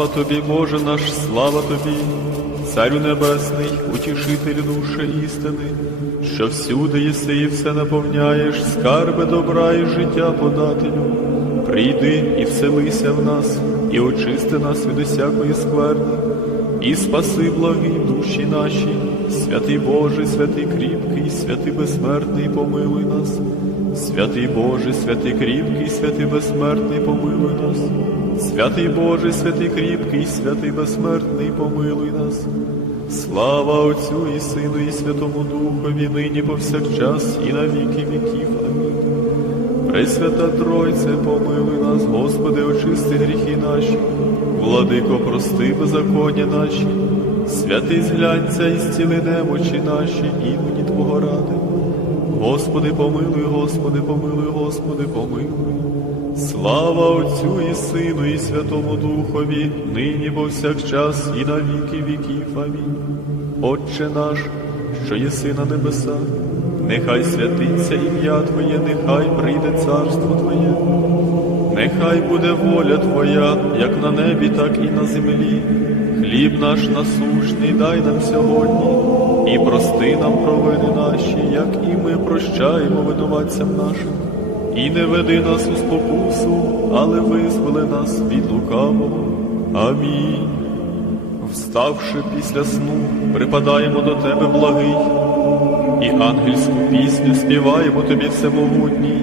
Слава тобі, Боже наш, слава тобі, Царю Небесний, утішителю душі істини, що всюди єси і все наповняєш, скарби добра і життя подателю. Прийди і вселися в нас, і очисти нас від усякої скверни, і спаси благі душі наші, святий Боже, святий кріпкий, святий безсмертний, помилуй нас. Святий Боже, святий кріпкий, святий безсмертний, помилуй нас. Святий Боже, святий кріпкий, святий безсмертний, помилуй нас. Слава Отцю і Сину, і Святому Духові, нині повсякчас, і на віки віків. Амінь. Пресвята Тройце, помилуй нас, Господи, очисти гріхи наші, владико, прости беззаконня наші, святий зглянься і зціли немочі наші, імені Твого ради. Господи, помилуй, Господи, помилуй, Господи, помилуй. Слава Отцю і Сину, і Святому Духові, нині повсякчас, і на віки віків. Амінь. Отче наш, що єси на небесах, нехай святиться ім'я Твоє, нехай прийде царство Твоє, нехай буде воля Твоя, як на небі, так і на землі. Хліб наш насущний дай нам сьогодні, і прости нам провини наші, як і ми прощаємо винуватцям нашим. І не веди нас у спокусу, але визволи нас від лукавого. Амінь. Вставши після сну, припадаємо до тебе благий, і ангельську пісню співаємо тобі всемогутній.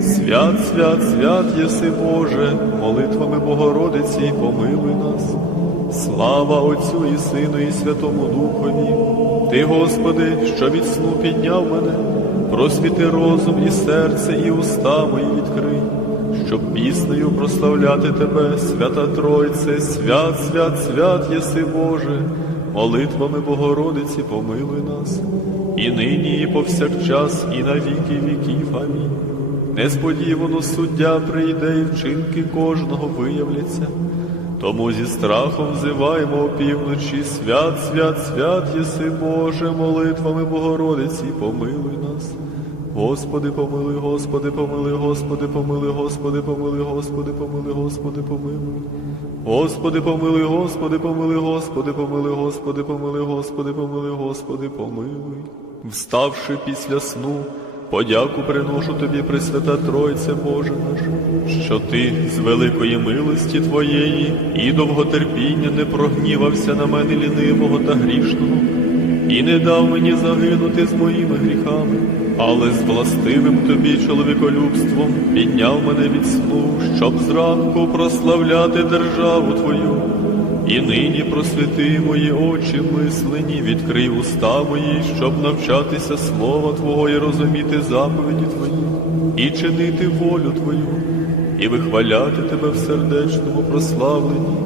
Свят, свят, свят єси Боже, молитвами Богородиці помилуй нас. Слава Отцю і Сину, і Святому Духові. Ти, Господи, що від сну підняв мене, просвіти розум і серце, і уста мої відкрий, щоб піснею прославляти Тебе, свята Тройце, свят, свят, свят єси Боже, молитвами Богородиці помилуй нас, і нині, і повсякчас, і на віки віків. Амінь. Несподівано суддя прийде, і вчинки кожного виявляться. Тому зі страхом взиваємо опівночі, свят, свят, свят єси Боже, молитвами Богородиці, помилуй нас. Господи, помилуй, Господи, помилуй, Господи, помилуй, Господи, помилуй, Господи, помилуй, Господи, помилуй. Господи, помилуй, Господи, помилуй, Господи, помилуй, Господи, помилуй, Господи, помилуй, Господи, помилуй. Вставши після сну, Подяку приношу тобі, Пресвята Тройце Боже наш, що ти з великої милості Твоєї і довготерпіння не прогнівався на мене лінивого та грішного, і не дав мені загинути з моїми гріхами, але з властивим тобі чоловіколюбством підняв мене від сну, щоб зранку прославляти державу Твою. І нині просвіти мої очі мислені, відкрий уста мої, щоб навчатися слова Твого і розуміти заповіді Твої, і чинити волю Твою, і вихваляти Тебе в сердечному прославленні,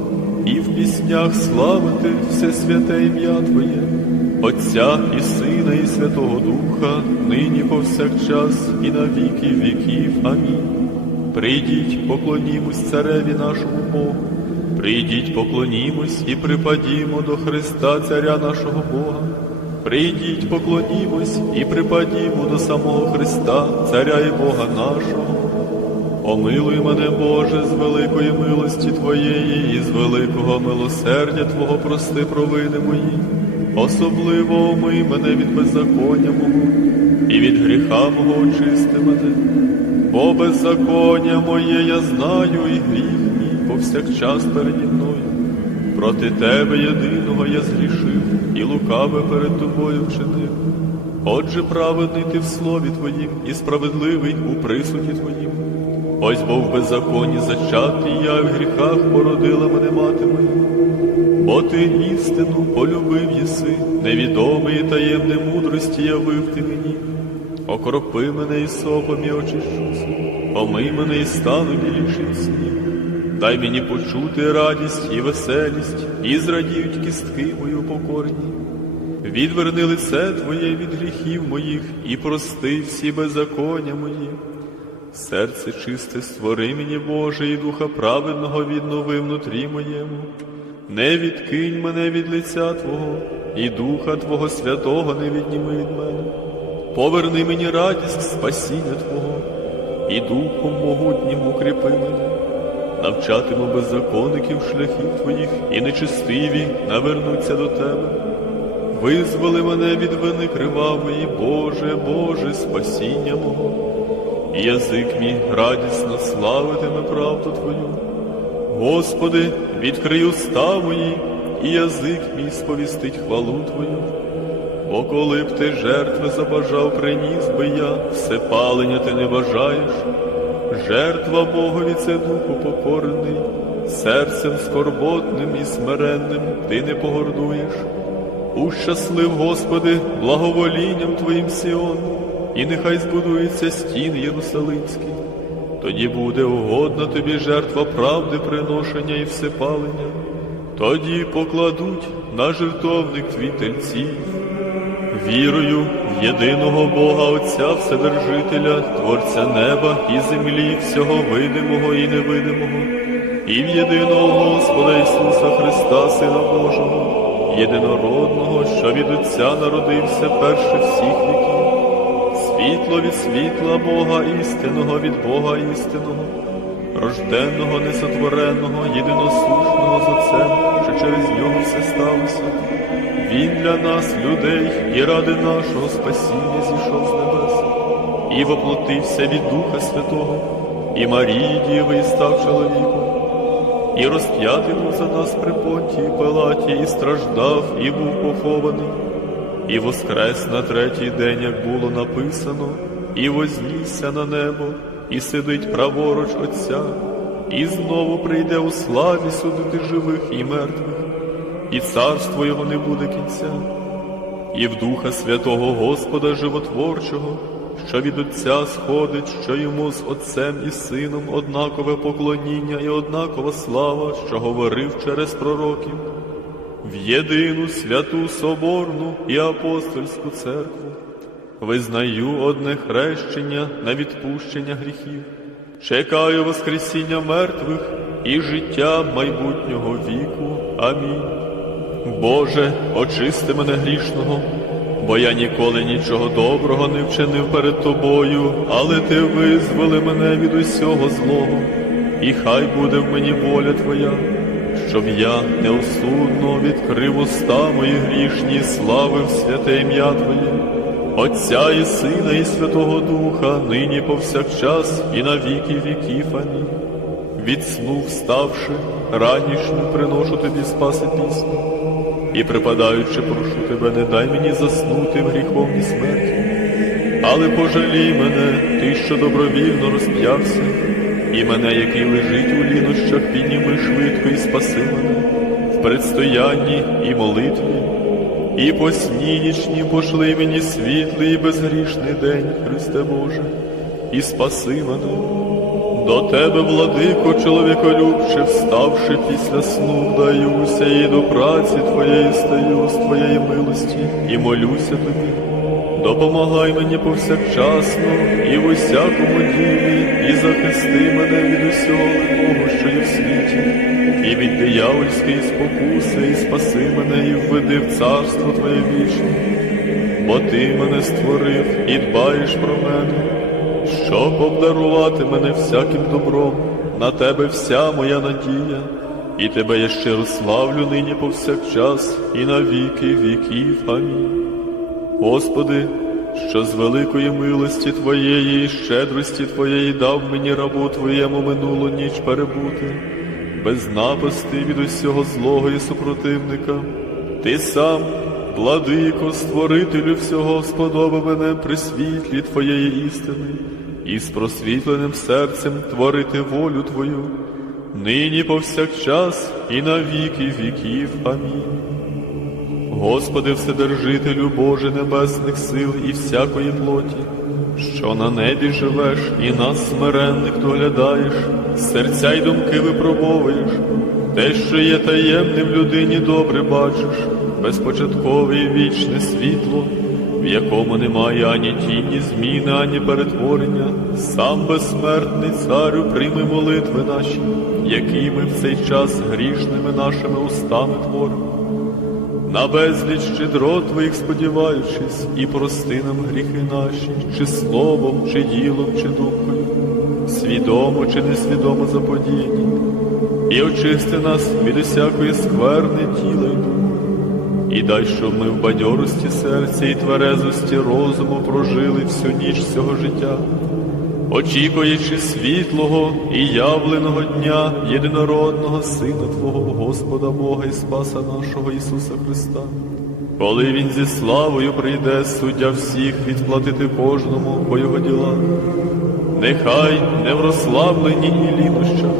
і в піснях славити все святе ім'я Твоє, Отця і Сина, і Святого Духа, нині повсякчас, і на віки віків. Амінь. Прийдіть, поклонімось цареві нашому Богу. Прийдіть, поклонімось і припадімо до Христа, Царя нашого Бога. Прийдіть, поклонімось і припадімо до самого Христа, Царя і Бога нашого. Омилуй мене, Боже, з великої милості Твоєї і з великого милосердя Твого прости провини мої. Особливо омий мене від беззаконня мого і від гріха мого очисти мене. Бо беззаконня моє я знаю і гріх повсякчас переді мною. Проти тебе єдиного я згрішив і лукаве перед тобою вчинив. Отже, праведний ти в слові твоїм і справедливий у присуді твоїм. Ось бо в беззаконні зачатий я в гріхах породила мене мати моя. Бо ти істину полюбив єси, невідомий таємне мудрості явив ти мені. Окропи мене і сопом і очищуся, омий мене і стану білішим снів. Дай мені почути радість і веселість, і зрадіють кістки мої покорні. Відверни лице Твоє від гріхів моїх і прости всі беззаконня мої. Серце чисте створи мені, Боже, і духа праведного віднови внутрі моєму. Не відкинь мене від лиця Твого, і Духа Твого Святого не відніми від мене. Поверни мені радість спасіння Твого, і духом могутнім укріпи мене. Навчатиму беззаконників шляхів твоїх, і нечистиві навернуться до тебе. Визволи мене від вини кривавої, Боже, Боже, спасіння мого. І язик мій радісно славитиме правду Твою. Господи, відкрий уста мої, і язик мій сповістить хвалу Твою. Бо коли б ти жертви забажав, приніс би я, все палення ти не бажаєш. Жертва Богові це духу покорений, серцем скорботним і смиренним ти не погордуєш. Ущаслив, Господи, благоволінням Твоїм Сіон, і нехай збудується стін Єрусалимський. Тоді буде угодна тобі жертва правди, приношення і всепалення. Тоді покладуть на жертовник твій тельців. Вірую в єдиного Бога Отця Вседержителя, Творця неба і землі, всього видимого і невидимого, і в єдиного Господа Ісуса Христа, Сина Божого, єдинородного, що від Отця народився перше всіх віків, світло від світла Бога істинного від Бога істинного, рожденного, несотвореного, єдиносушного з Отцем, через нього все сталося. Він для нас, людей, і ради нашого спасіння зійшов з небес, і воплотився від Духа Святого, і Марії Діви і став чоловіком, і розп'ятий був за нас при Понтії Пилаті, і страждав, і був похований, і воскрес на третій день, як було написано, і вознісся на небо, і сидить праворуч Отця, і знову прийде у славі судити живих і мертвих і царство його не буде кінця, і в Духа Святого Господа Животворчого, що від Отця сходить, що йому з Отцем і Сином однакове поклоніння і однакова слава, що говорив через пророків, в єдину святу Соборну і апостольську церкву, визнаю одне хрещення на відпущення гріхів, чекаю Воскресіння мертвих і життя майбутнього віку. Амінь. Боже, очисти мене грішного, бо я ніколи нічого доброго не вчинив перед Тобою, але Ти визволи мене від усього злого, і хай буде в мені воля Твоя, щоб я неосудно відкрив уста мої грішні, славив святе ім'я Твоє, Отця і Сина, і Святого Духа, нині повсякчас, і на віки віків. Амінь. Від сну вставши, ранішню приношу тобі спаси пісню. І припадаючи, прошу тебе, не дай мені заснути в гріховній смерті. Але пожалій мене, ти, що добровільно розп'явся, і мене, який лежить у лінощах, підніми швидко і спаси мене в предстоянні і молитві, і по нічні пошли мені світлий і безгрішний день, Христе Боже, і спаси мене. До тебе, владико, чоловіколюбче, вставши після сну, вдаюся і до праці твоєї стаю з твоєї милості, і молюся тобі. Допомагай мені повсякчасно і в усякому ділі, і захисти мене від усього лихого, що є в світі, і від диявольської спокуси, і спаси мене, і введи в царство Твоє вічне, бо Ти мене створив і дбаєш про мене щоб обдарувати мене всяким добром, на тебе вся моя надія, і тебе я щиро славлю нині повсякчас, і на віки віків. Амінь. Господи, що з великої милості Твоєї і щедрості Твоєї дав мені рабу Твоєму минулу ніч перебути, без напасти від усього злого і супротивника. Ти сам, владико, створителю всього, сподобав мене при світлі Твоєї істини і з просвітленим серцем творити волю Твою, нині повсякчас і на віки віків. Амінь. Господи, Вседержителю Боже Небесних сил і всякої плоті, що на небі живеш і нас смиренних доглядаєш, серця й думки випробовуєш, те, що є таємним людині, добре бачиш, безпочаткове і вічне світло в якому немає ані тіні зміни, ані перетворення, сам безсмертний царю прийми молитви наші, які ми в цей час грішними нашими устами творимо. На безліч щедрот твоїх сподіваючись, і прости нам гріхи наші, чи словом, чи ділом, чи думкою. свідомо чи несвідомо заподіяні, і очисти нас від усякої скверни тіла й духа. І дай, щоб ми в бадьорості серця і тверезості розуму прожили всю ніч цього життя, очікуючи світлого і явленого дня єдинородного Сина Твого, Господа Бога і Спаса нашого Ісуса Христа. Коли Він зі славою прийде, суддя всіх відплатити кожному по його ділах, нехай не в розслабленні і лінощах,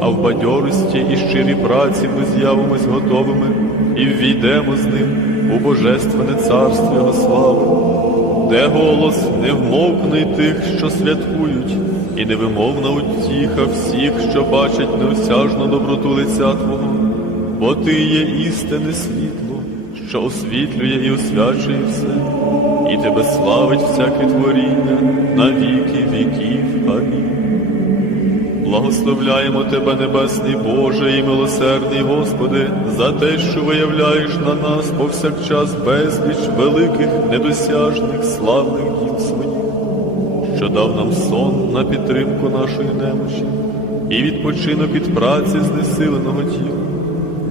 а в бадьорості і щирій праці ми з'явимось готовими і ввійдемо з ним у Божественне царство Його слави, де голос невмовкний тих, що святкують, і невимовна утіха всіх, що бачать неосяжну доброту лиця Твого, бо Ти є істинне світло, що освітлює і освячує все, і Тебе славить всяке творіння на віки віків. Амінь. Благословляємо Тебе, Небесний Боже і милосердний Господи, за те, що виявляєш на нас повсякчас безліч великих, недосяжних, славних діл своїх, що дав нам сон на підтримку нашої немощі і відпочинок від праці знесиленого тіла.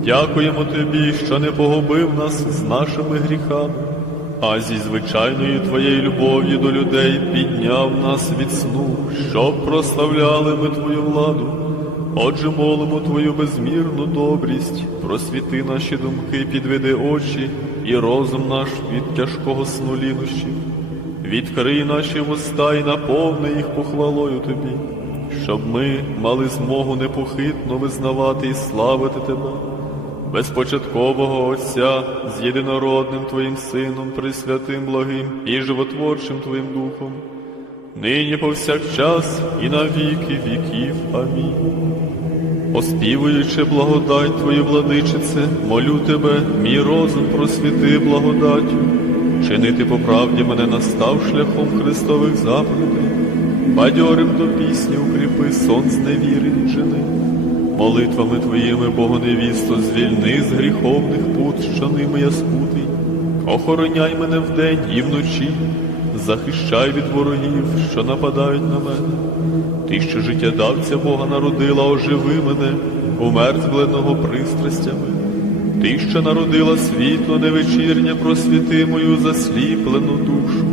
Дякуємо Тобі, що не погубив нас з нашими гріхами, а зі звичайною Твоєю любов'ю до людей підняв нас від сну, щоб прославляли ми Твою владу. Отже, молимо Твою безмірну добрість, просвіти наші думки, підведи очі і розум наш від тяжкого сну лінощів. Відкрий наші вуста і наповни їх похвалою Тобі, щоб ми мали змогу непохитно визнавати і славити Тебе безпочаткового Отця з єдинородним Твоїм Сином, Пресвятим благим і животворчим Твоїм Духом, нині повсякчас і на віки віків. Амінь. Оспівуючи благодать Твою, владичице, молю Тебе, мій розум просвіти благодаттю, чинити по правді мене настав шляхом Христових заповідей, бадьорим до пісні укріпи сон з невіри жени. Молитвами Твоїми, Богоневісто, звільни з гріховних пут, що ними я скутий. Охороняй мене вдень і вночі, захищай від ворогів, що нападають на мене. Ти, що життєдавця Бога народила, оживи мене, умертвленого пристрастями. Ти, що народила світло невечірнє, просвіти мою засліплену душу.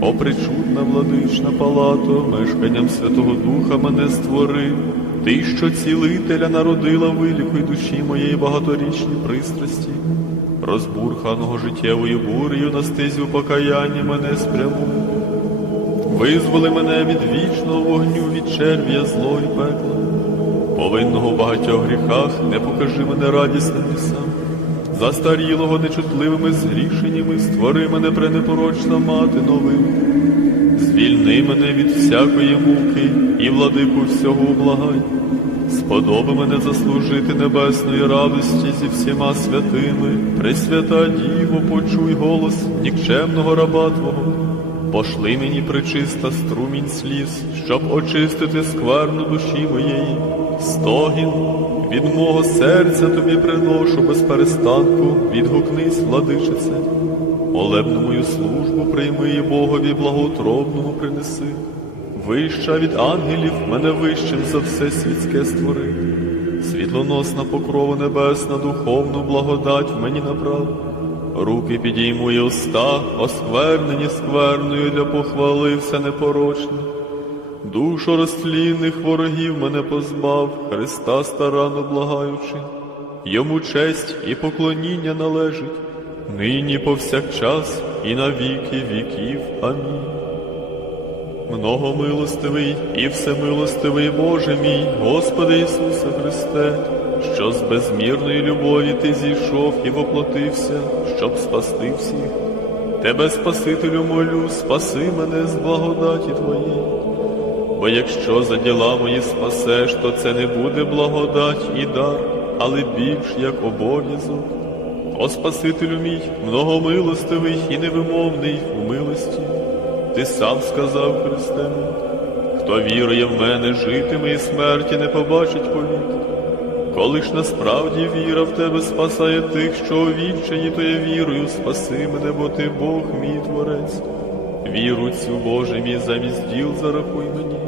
О, причудна владична палато, мешканням Святого Духа мене створив. Ти, що цілителя народила, вилікуй душі моєї багаторічні пристрасті, розбурханого життєвою бурею на стезю покаяння мене спрямуй. Визволи мене від вічного вогню, від черв'я зло і пекла. Повинного в багатьох гріхах не покажи мене радісним лісам. Застарілого нечутливими згрішеннями створи мене пренепорочна мати новим. Звільни мене від всякої муки і владику всього благай. Сподоби мене заслужити небесної радості зі всіма святими. Пресвята Діво, почуй голос нікчемного раба Твого. Пошли мені причиста струмінь сліз, щоб очистити скверну душі моєї. Стогін від мого серця тобі приношу без перестанку, відгукнись, владичице. Молебну мою службу прийми і Богові благоутробного принеси. Вища від ангелів мене вищим за все світське створи. Світлоносна покрова небесна, духовну благодать мені направ. Руки підійму і уста, осквернені скверною для похвали все непорочне. Душу розтлінних ворогів мене позбав, Христа старанно благаючи. Йому честь і поклоніння належить, нині повсякчас і на віки віків. Амінь. Многомилостивий і всемилостивий Боже мій, Господи Ісусе Христе, що з безмірної любові Ти зійшов і воплотився, щоб спасти всіх. Тебе, Спасителю, молю, спаси мене з благодаті Твоєї. Бо якщо за діла мої спасеш, то це не буде благодать і дар, але більш як обов'язок. О Спасителю мій, многомилостивий і невимовний у милості. Ти сам сказав, Христе, хто вірує в мене, житиме і смерті не побачить повік. Коли ж насправді віра в тебе спасає тих, що у відчаї, то я вірую, спаси мене, бо ти Бог мій творець. Віру цю, Боже мій, замість діл зарахуй мені.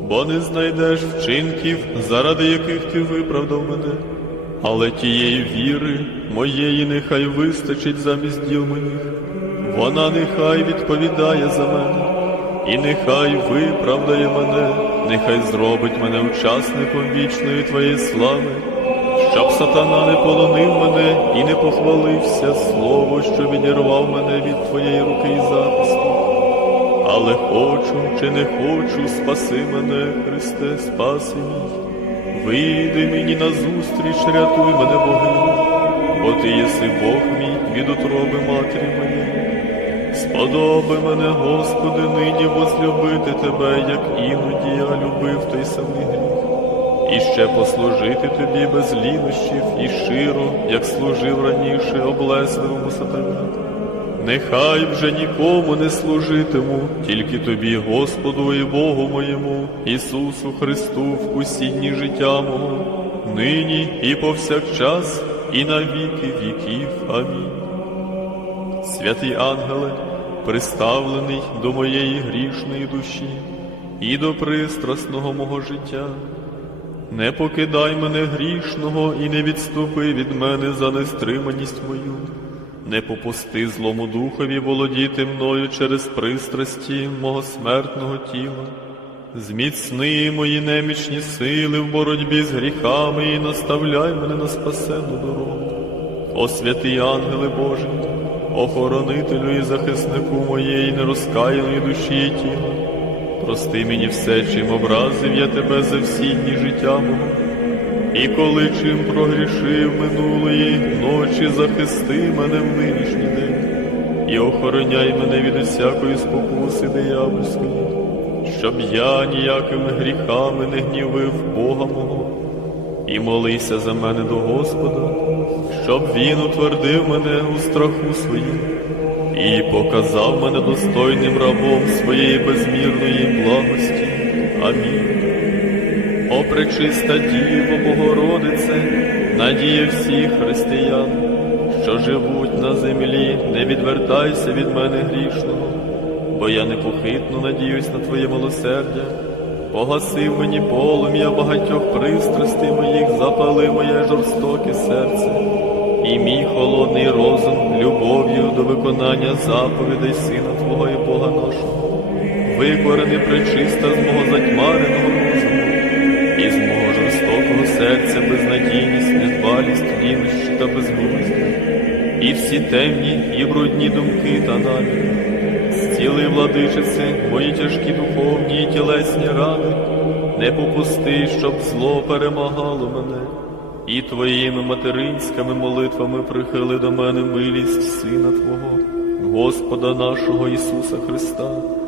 бо не знайдеш вчинків, заради яких ти виправдав мене. Але тієї віри моєї нехай вистачить замість діл моїх. Вона нехай відповідає за мене, і нехай виправдає мене, нехай зробить мене учасником вічної твоєї слави, щоб сатана не полонив мене і не похвалився слово, що відірвав мене від твоєї руки і захисту. Але хочу чи не хочу, спаси мене, Христе, спаси мій. Вийди мені назустріч, рятуй мене, Богиня, бо ти єси Бог мій від утроби матері моєї. Сподоби мене, Господи, нині возлюбити Тебе, як іноді я любив той самий гріх. І ще послужити тобі без лінощів і широ, як служив раніше облесливому сатані. Нехай вже нікому не служитиму, тільки тобі, Господу і Богу моєму, Ісусу Христу, в усі дні життя мого, нині і повсякчас, і на віки віків. Амінь. Святий ангеле, приставлений до моєї грішної душі і до пристрасного мого життя. Не покидай мене грішного і не відступи від мене за нестриманість мою. Не попусти злому духові володіти мною через пристрасті мого смертного тіла. Зміцни мої немічні сили в боротьбі з гріхами і наставляй мене на спасенну дорогу. О святий ангеле Божий, охоронителю і захиснику моєї нерозкаяної душі і тіла, прости мені все, чим образив я тебе за всі дні життя мого. І коли чим прогрішив минулої ночі, захисти мене в нинішній день і охороняй мене від усякої спокуси диявольської, щоб я ніякими гріхами не гнівив Бога мого, і молися за мене до Господа, щоб Він утвердив мене у страху своїм і показав мене достойним рабом своєї безмірної благості. Амінь. О, пречиста Діво Богородице, надія всіх християн, що живуть на землі, не відвертайся від мене грішного, бо я непохитно надіюсь на Твоє милосердя. Погасив мені полум'я багатьох пристрастей моїх, запали моє жорстоке серце, і мій холодний розум любов'ю до виконання заповідей Сина Твого і Бога нашого, викорени пречиста з мого затьмареного розуму. Серця безнадійність, недбалість, лінощі та безглуздя, і всі темні і брудні думки та наміри. Зціли, владичице, мої тяжкі духовні і тілесні рани, не попусти, щоб зло перемагало мене, і твоїми материнськими молитвами прихили до мене милість Сина Твого, Господа нашого Ісуса Христа.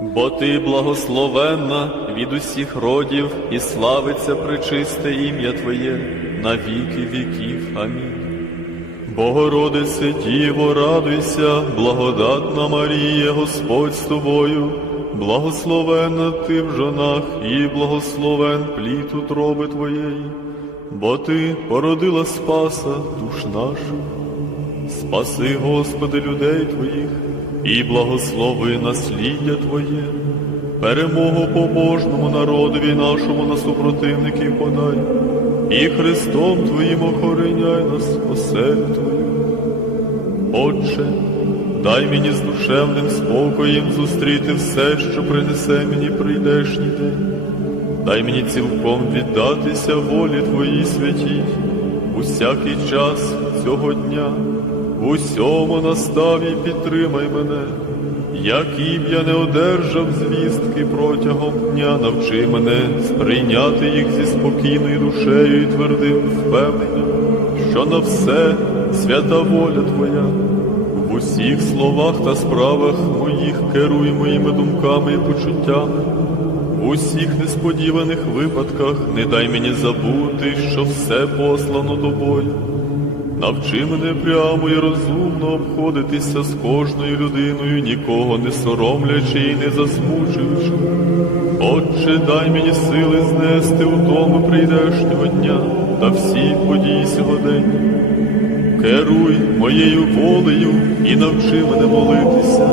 Бо ти благословенна від усіх родів, і славиться пречисте ім'я Твоє на віки віків. Амінь. Богородице, Діво, радуйся, благодатна Марія, Господь з тобою, благословенна ти в жонах, і благословен плід утроби Твоєї, бо ти породила Спаса душ наших. Спаси, Господи, людей Твоїх, і благослови насліддя Твоє, перемогу побожному народові нашому на супротивників подай, і Христом Твоїм охороняй нас, оселю Твою. Отче, дай мені з душевним спокоєм зустріти все, що принесе мені прийдешній день. Дай мені цілком віддатися волі Твоїй святій, усякий час цього дня, в усьому настав і підтримай мене, які б я не одержав звістки протягом дня, навчи мене сприйняти їх зі спокійною душею і твердим впевненням, що на все свята воля Твоя. В усіх словах та справах моїх керуй моїми думками і почуттями. В усіх несподіваних випадках не дай мені забути, що все послано тобою. Навчи мене прямо і розумно обходитися з кожною людиною, нікого не соромлячи і не засмучуючи. Отче, дай мені сили знести утому прийдешнього дня та всі події сьогодення. Керуй моєю волею і навчи мене молитися,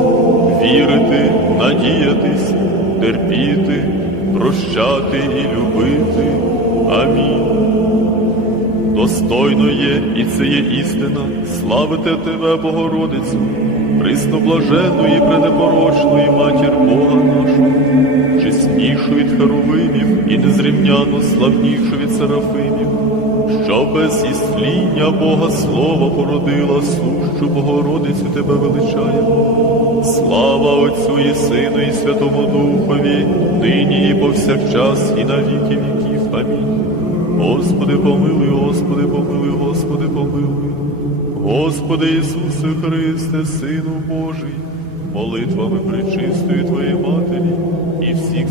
вірити, надіятись терпіти, прощати і любити. Амінь. Достойно є, і це є істина, славити Тебе, Богородицю, присноблажену і предепорочну, матір Бога нашого, чеснішу від херовимів і незрівняно славнішу від серафимів, що без ісління Бога Слова породила сущу Богородицю Тебе величаємо. Слава Отцю і Сину, і Святому Духові, нині і повсякчас, і на віки віків. Амінь. Господи, помилуй, Господи, помилуй, Господи, помилуй. Господи Ісусе Христе, Сину Божий, молитвами причистої Твоєї Матері і всіх